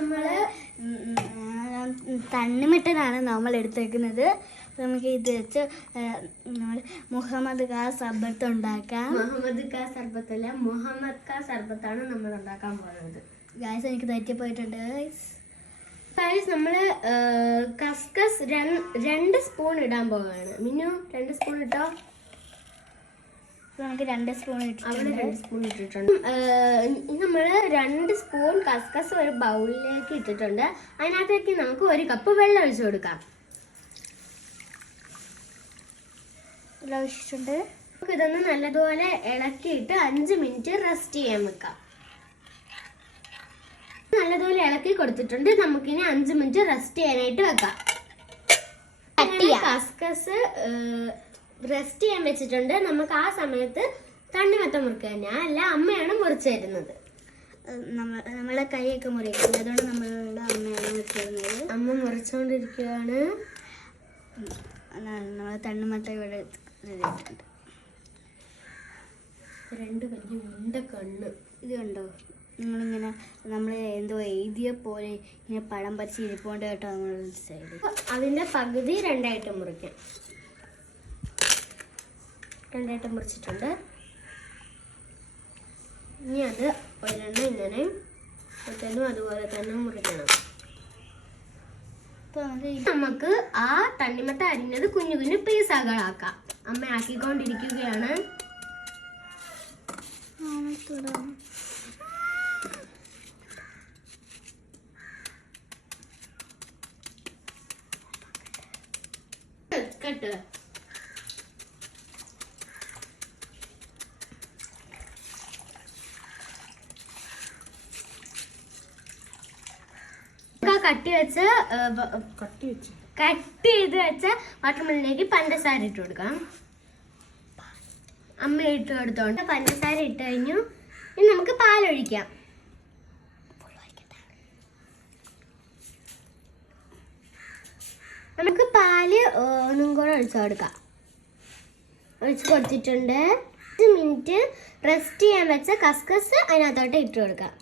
നമ്മൾ തണ്ണിമട്ടനാണ് നമ്മൾ എടുത്തേക്കുന്നത്. നമുക്ക് ഇത് വെച്ച് നമ്മൾ മുഹമ്മദ് ഖാ സർബത്ത് ഉണ്ടാക്കാം. മുഹമ്മദ് ഖാ സർബത്തല്ല, മുഹമ്മദ് ഖാ സർബത്താണ് നമ്മൾ ഉണ്ടാക്കാൻ പോകുന്നത്. ഗായ്സ് എനിക്ക് തെറ്റിപ്പോയിട്ടുണ്ട് ഗായ്സ്. നമ്മൾ കസ്കസ് 2 സ്പൂൺ ഇടാൻ പോവുകയാണ്. മിന്നു 2 സ്പൂൺ ഇട്ടോ. നമുക്ക് 2 സ്പൂൺ അവിടെ 2 സ്പൂൺ ഇട്ടിട്ടുണ്ട്. നമ്മൾ 2 സ്പൂൺ കസ്കസ് ഒരു ബൗളിലേക്ക് ഇട്ടിട്ടുണ്ട്. അതിനകത്തേക്ക് നമുക്ക് 1 കപ്പ് വെള്ളം ഒഴിച്ചു കൊടുക്കാം. ഒഴിച്ചിട്ടുണ്ട്. നമുക്ക് ഇതൊന്ന് നല്ലതുപോലെ ഇളക്കിയിട്ട് 5 മിനിറ്റ് റെസ്റ്റ് ചെയ്യാൻ വെക്കാം. നല്ലതുപോലെ ഇളക്കി കൊടുത്തിട്ടുണ്ട്. നമുക്കിനി 5 മിനിറ്റ് റെസ്റ്റ് ചെയ്യാനായിട്ട് വെക്കാം. കസ്കസ് റെസ്റ്റ് ചെയ്യാൻ വെച്ചിട്ടുണ്ട്. നമുക്ക് ആ സമയത്ത് തണ്ണിമത്തൻ മുറിക്കുക. ഞാൻ അല്ല, അമ്മയാണ് മുറിച്ചു തരുന്നത്. നമ്മളെ കൈയൊക്കെ മുറിക്കുന്നത്, അതുകൊണ്ട് നമ്മളുടെ അമ്മയാണ് മുറിച്ചു തരുന്നത്. അമ്മ മുറിച്ചുകൊണ്ടിരിക്കുകയാണ്. നമ്മൾ തണ്ണിമത്തൻ ഇവിടെ റെഡിയായിട്ടുണ്ട്. 2 വലിയ ഉണ്ട കണ്ണ്. ഇത് കണ്ടോ? നിങ്ങളിങ്ങനെ നമ്മൾ എന്തോ എഴുതിയ പോലെ ഇങ്ങനെ പഴം പറിച്ച് ഇരിപ്പോണ്ട് കേട്ടോ. നമ്മൾ സൈഡ് അതിൻ്റെ പകുതി 2ആയിട്ട് മുറിക്കാം. 2ആയിട്ട് മുറിച്ചിട്ടുണ്ട്. ഇനി അത് ഒരെണ്ണം ഇങ്ങനെ മറ്റൊന്നും അതുപോലെ തന്നെ മുറിക്കണം. നമുക്ക് ആ തണ്ണിമത്തൻ അരിഞ്ഞത് കുഞ്ഞു കുഞ്ഞു പീസാകളാക്കാം. അമ്മ ആക്കിക്കൊണ്ടിരിക്കുകയാണ്. കട്ട് കട്ട് ചെയ്ത് വെച്ച വാട്ടർമെലണിലേക്ക് പഞ്ചസാര ഇട്ട് കൊടുക്കാം. അമ്മ ഇട്ട് കൊടുത്തോണ്ട് പഞ്ചസാര ഇട്ട് കഴിഞ്ഞു. ഇനി നമുക്ക് പാലൊഴിക്കാം. നമുക്ക് പാല് ഒന്നും കൂടെ ഒഴിച്ചു കൊടുക്കാം. ഒഴിച്ച് കൊടുത്തിട്ടുണ്ട്. 5 മിനിറ്റ് റെസ്റ്റ് ചെയ്യാൻ വെച്ച കസ്കസ് അതിനകത്തോട്ട് ഇട്ട് കൊടുക്കാം.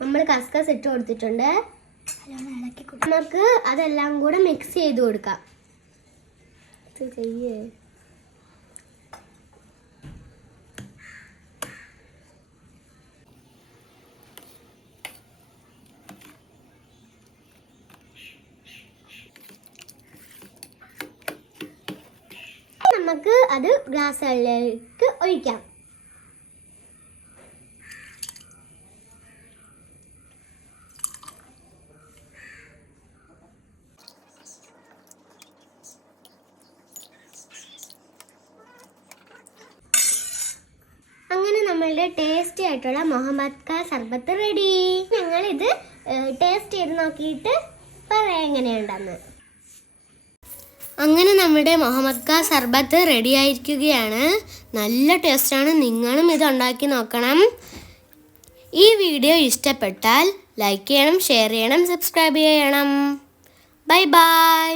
നമ്മൾ കസ്കസ് ഇട്ട് കൊടുത്തിട്ടുണ്ട്. നമുക്ക് അതെല്ലാം കൂടെ മിക്സ് ചെയ്ത് കൊടുക്കാം. നമുക്ക് അത് ഗ്ലാസ്സുകളിലേക്ക് ഒഴിക്കാം. അങ്ങനെ നമ്മളുടെ ടേസ്റ്റി ആയിട്ടുള്ള മുഹമ്മദ് ഖാ സർബത്ത് റെഡി. ഞങ്ങളിത് ടേസ്റ്റ് ചെയ്ത് നോക്കിയിട്ട് പറയാം എങ്ങനെയുണ്ടെന്ന്. അങ്ങനെ നമ്മുടെ മുഹമ്മദ് ഖാ സർബത്ത് റെഡി ആയിരിക്കുകയാണ്. നല്ല ടേസ്റ്റാണ്. നിങ്ങളും ഇത് ഉണ്ടാക്കി നോക്കണം. ഈ വീഡിയോ ഇഷ്ടപ്പെട്ടാൽ ലൈക്ക് ചെയ്യണം, ഷെയർ ചെയ്യണം, സബ്സ്ക്രൈബ് ചെയ്യണം. Bye bye.